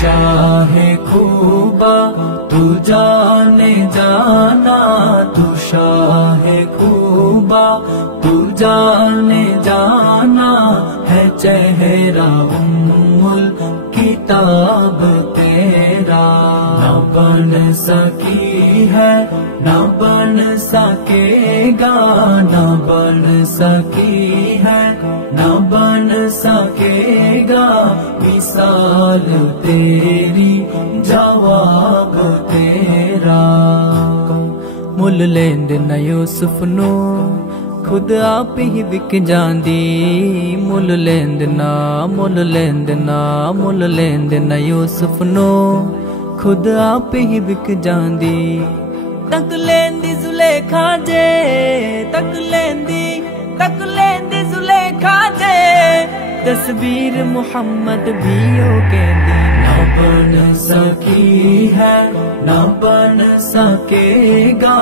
शाह खूबा तू जाने जाना, तू शाह खूबा तू जाने जाना, है चेहरा उम्मुल किताब तेरा। न बन सकी है न बन सकेगा, न बन सकी है न बन सकेगा, मिसाल तेरी जवाब तेरा। मुल लेंद न यूसुफ नो खुद आप ही विक जांदी, मुल लेंद ना मुल लेंद ना मुल लेंद न यूसुफ नो खुद आप ही विक जांदी। तक लेंदी जुलेखा जे तक लेंदी जुलेखा जे, तस्वीर मुहम्मद भी ओ कहंदी। न बन सकी है न बन सकेगा,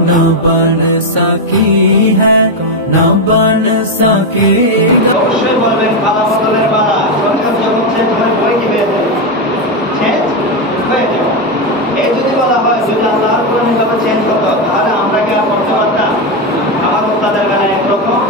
न बन सकी है न बन सकेगा। অবশ্যই বলবেন পালা বদলের পালা, সরকার যখন চেঞ্জ হয় বই কি হয়ে যায়, চেঞ্জ হয়ে যায়। এই যদি বলা হয় যদি আল্লাহর কোরআন ভাবে চেঞ্জ হতো তাহলে আমরা কি আর করতে পারতাম? আমার তাদের গানে একরকম